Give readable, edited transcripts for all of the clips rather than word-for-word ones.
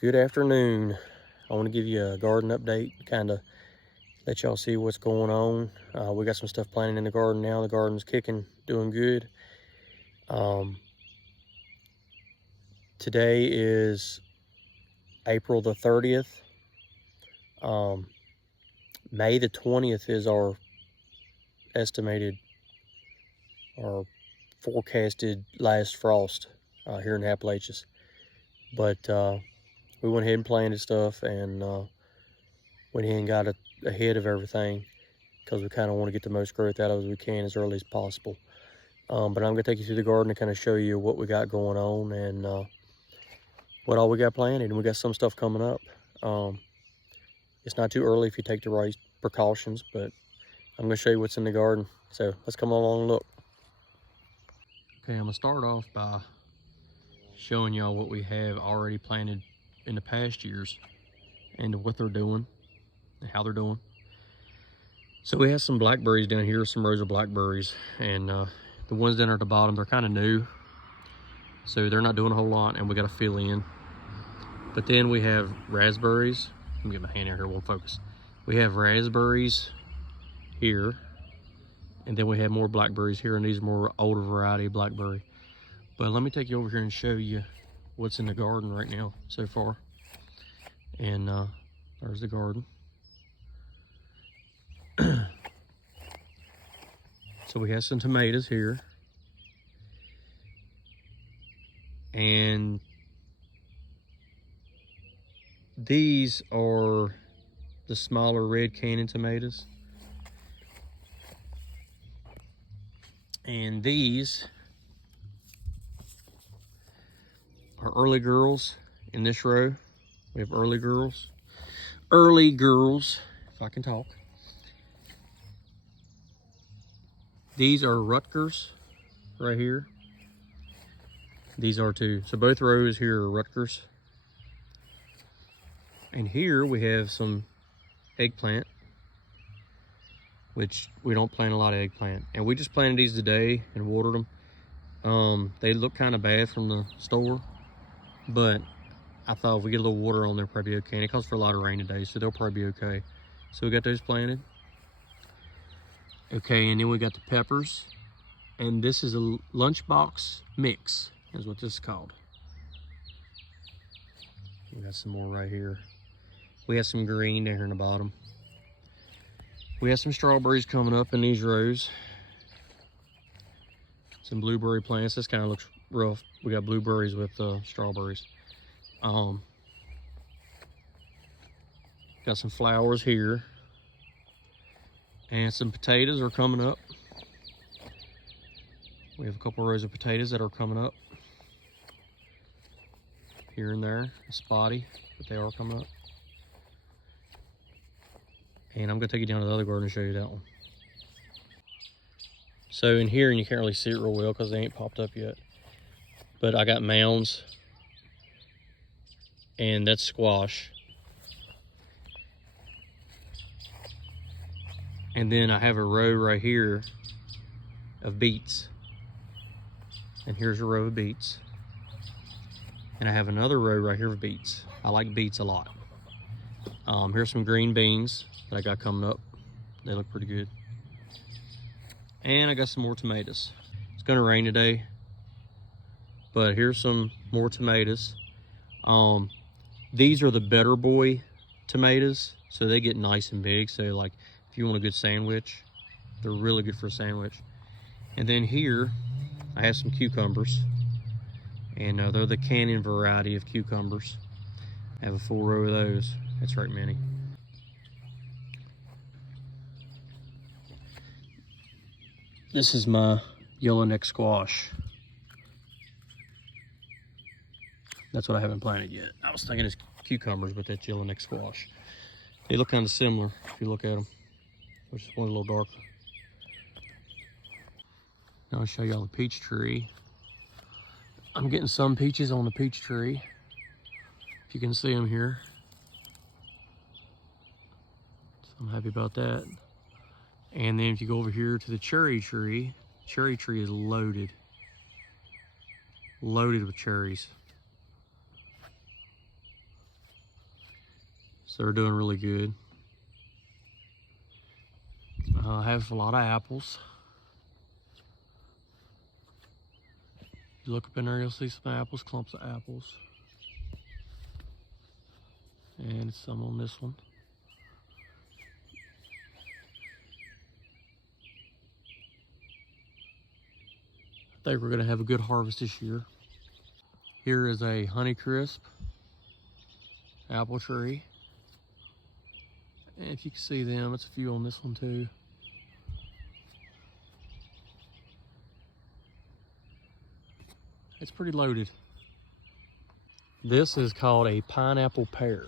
Good afternoon. I want to give you a garden update, kind of let y'all see what's going on. We got some stuff planted in the garden now. The garden's kicking, doing good. Today is April the 30th. May the 20th is our estimated or forecasted last frost here in the Appalachians. But we went ahead and planted stuff and went ahead and got ahead of everything because we kind of want to get the most growth out of it as we can as early as possible. But I'm going to take you through the garden and kind of show you what we got going on and what all we got planted. And we got some stuff coming up. It's not too early if you take the right precautions, but I'm going to show you what's in the garden. So let's come along and look. Okay, I'm going to start off by showing y'all what we have already planted in the past years and what they're doing and how they're doing. So we have some blackberries down here, some rows of blackberries, and the ones down at the bottom, they're kind of new, so they're not doing a whole lot, and we got to fill in. But then we have raspberries. Let me get my hand out here, it won't focus. We have raspberries here, and then we have more blackberries here, and these are more older variety of blackberry. But let me take you over here and show you what's in the garden right now so far. And there's the garden. So we have some tomatoes here. And these are the smaller red cannon tomatoes. And these are early girls in this row. We have early girls. Early girls, if I can talk. These are Rutgers right here. These are too. So both rows here are Rutgers. And here we have some eggplant, which we don't plant a lot of eggplant. And we just planted these today and watered them. They look kind of bad from the store, but I thought if we get a little water on there, probably okay. And it calls for a lot of rain today, so they'll probably be okay. So we got those planted. Okay, and then we got the peppers. And this is a lunchbox mix, is what this is called. We got some more right here. We have some green down here in the bottom. We have some strawberries coming up in these rows. Some blueberry plants. This kind of looks rough. We got blueberries with strawberries. Got some flowers here. And some potatoes are coming up. We have a couple rows of potatoes that are coming up. Here and there, spotty, but they are coming up. And I'm gonna take you down to the other garden and show you that one. So in here, and you can't really see it real well because they ain't popped up yet, but I got mounds, and that's squash. And then I have a row right here of beets. And here's a row of beets. And I have another row right here of beets. I like beets a lot. Here's some green beans that I got coming up. They look pretty good. And I got some more tomatoes. It's gonna rain today, but here's some more tomatoes. These are the Better Boy tomatoes, so they get nice and big. So like if you want a good sandwich, they're really good for a sandwich. And then here I have some cucumbers, and they're the Cannon variety of cucumbers. I have a full row of those. That's right, Minnie. This is my yellowneck squash. That's what I haven't planted yet. I was thinking it's cucumbers, but that's yellowneck squash. They look kind of similar if you look at them, which is one a little darker. Now I'll show y'all the peach tree. I'm getting some peaches on the peach tree. If you can see them here. So I'm happy about that. And then if you go over here to the cherry tree is loaded with cherries. So they're doing really good. I have a lot of apples. You look up in there, you'll see some apples, clumps of apples. And some on this one. I think we're gonna have a good harvest this year. Here is a Honeycrisp apple tree. And if you can see them, it's a few on this one too. It's pretty loaded. This is called a pineapple pear.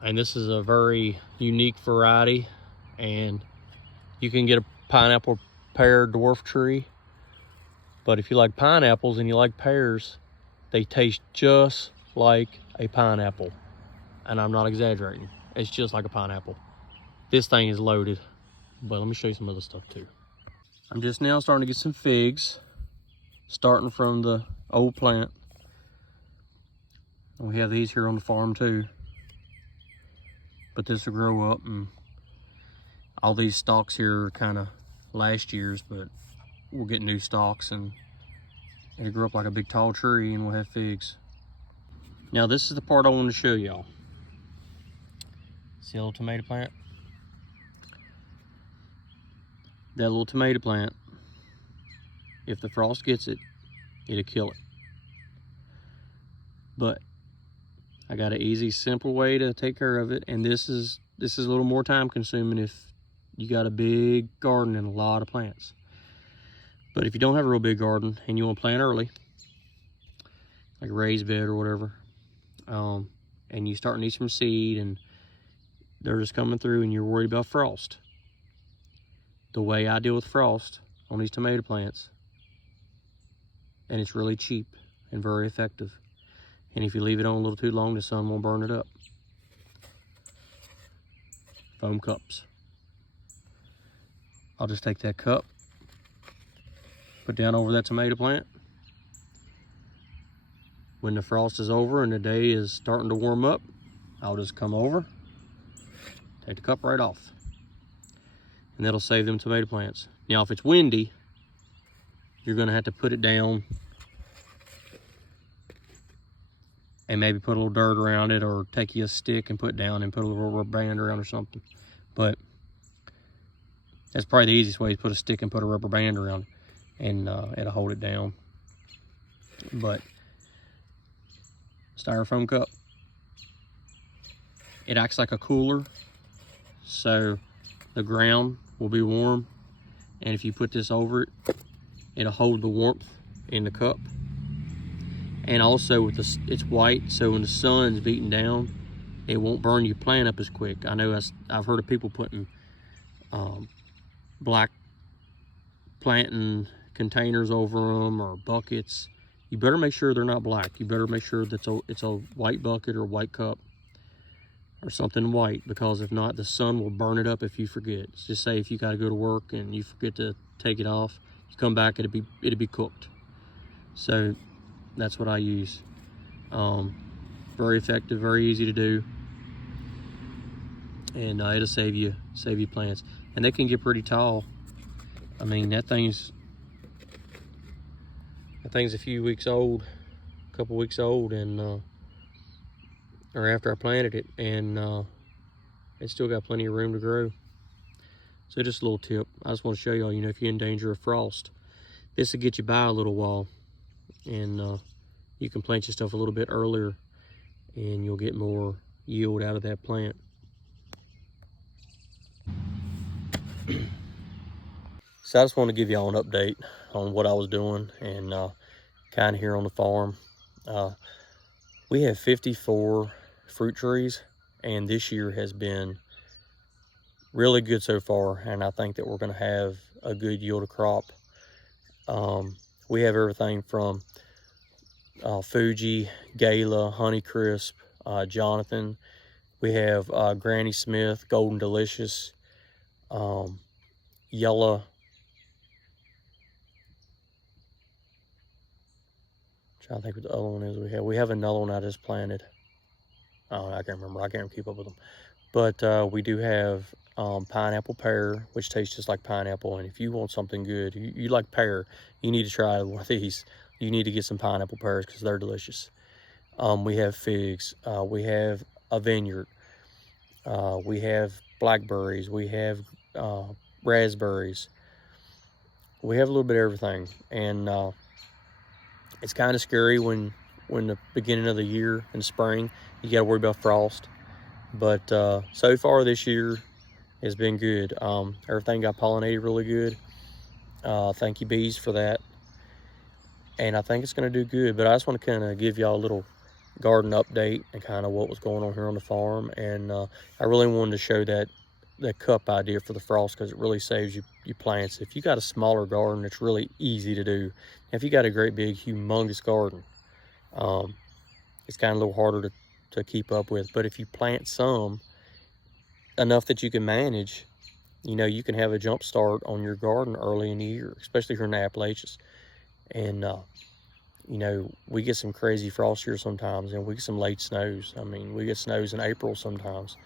And this is a very unique variety. And you can get a pineapple pear dwarf tree. But if you like pineapples and you like pears, they taste just like a pineapple. And I'm not exaggerating. It's just like a pineapple. This thing is loaded. But let me show you some other stuff too. I'm just now starting to get some figs, starting from the old plant. And we have these here on the farm too. But this will grow up, and all these stalks here are kind of last year's, but we'll get new stalks and it'll grow up like a big tall tree and we'll have figs. Now this is the part I want to show y'all. See a little tomato plant? That little tomato plant, if the frost gets it, it'll kill it. But I got an easy, simple way to take care of it, and this is a little more time consuming if you got a big garden and a lot of plants. But if you don't have a real big garden and you want to plant early, like a raised bed or whatever, and you start needing some seed and they're just coming through and you're worried about frost, the way I deal with frost on these tomato plants, and it's really cheap and very effective. And if you leave it on a little too long, the sun won't burn it up. Foam cups. I'll just take that cup, put down over that tomato plant. When the frost is over and the day is starting to warm up, I'll just come over, take the cup right off. And that'll save them tomato plants. Now, if it's windy, you're gonna have to put it down and maybe put a little dirt around it, or take you a stick and put down and put a little rubber band around or something. But that's probably the easiest way, is put a stick and put a rubber band around it, and it'll hold it down. But styrofoam cup, it acts like a cooler, so the ground will be warm, and if you put this over it, it'll hold the warmth in the cup. And also with this, it's white, so when the sun's beating down, it won't burn your plant up as quick. I know I've heard of people putting black planting containers over them, or buckets. You better make sure they're not black. You better make sure that it's a white bucket or white cup or something white, because if not, the sun will burn it up if you forget. Just say if you got to go to work and you forget to take it off, you come back, it'll be cooked. So that's what I use. Very effective, very easy to do, and it'll save you plants. And they can get pretty tall. I mean, that thing's a few weeks old, a couple weeks old, and or after I planted it, and it's still got plenty of room to grow. So just a little tip. I just want to show y'all, you know, if you're in danger of frost, this will get you by a little while, and you can plant your stuff a little bit earlier, and you'll get more yield out of that plant. So I just want to give y'all an update on what I was doing, and kind of here on the farm. We have 54 fruit trees, and this year has been really good so far, and I think that we're going to have a good yield of crop. We have everything from Fuji, Gala, Honeycrisp, Jonathan. We have Granny Smith, Golden Delicious, Yellow. trying to think what the other one is we have another one I just planted. I can't remember. I can't keep up with them. But we do have pineapple pear, which tastes just like pineapple. And if you want something good, you like pear, you need to try one of these. You need to get some pineapple pears because they're delicious. We have figs. We have a vineyard. We have blackberries. We have raspberries. We have a little bit of everything. And it's kind of scary when the beginning of the year in spring, you got to worry about frost. But so far this year has been good. Everything got pollinated really good. Thank you, bees, for that. And I think it's going to do good. But I just want to kind of give y'all a little garden update and kind of what was going on here on the farm. And I really wanted to show that cup idea for the frost because it really saves you plants. If you got a smaller garden, it's really easy to do. If you got a great big humongous garden, it's kind of a little harder to keep up with. But if you plant some enough that you can manage, you know, you can have a jump start on your garden early in the year, especially here in the Appalachians. And you know, we get some crazy frost here sometimes, and we get some late snows. I mean, we get snows in April sometimes.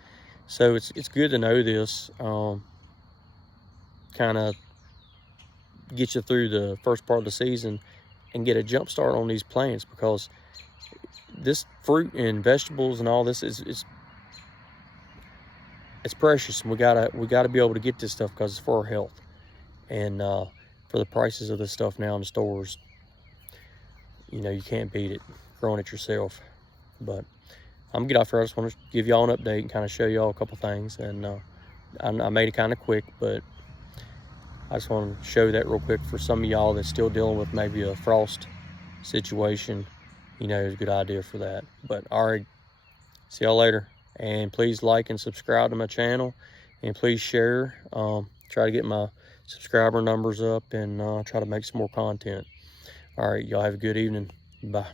So it's good to know this, kind of get you through the first part of the season and get a jump start on these plants, because this fruit and vegetables and all this it's precious, and we gotta be able to get this stuff because it's for our health. And for the prices of this stuff now in the stores, you know, you can't beat it growing it yourself. But I'm gonna get off here. I just want to give y'all an update and kind of show y'all a couple things. And I made it kind of quick, but I just want to show that real quick for some of y'all that's still dealing with maybe a frost situation. You know, it's a good idea for that. But all right, see y'all later. And please like and subscribe to my channel, and please share. Try to get my subscriber numbers up, and try to make some more content. All right, y'all have a good evening. Bye.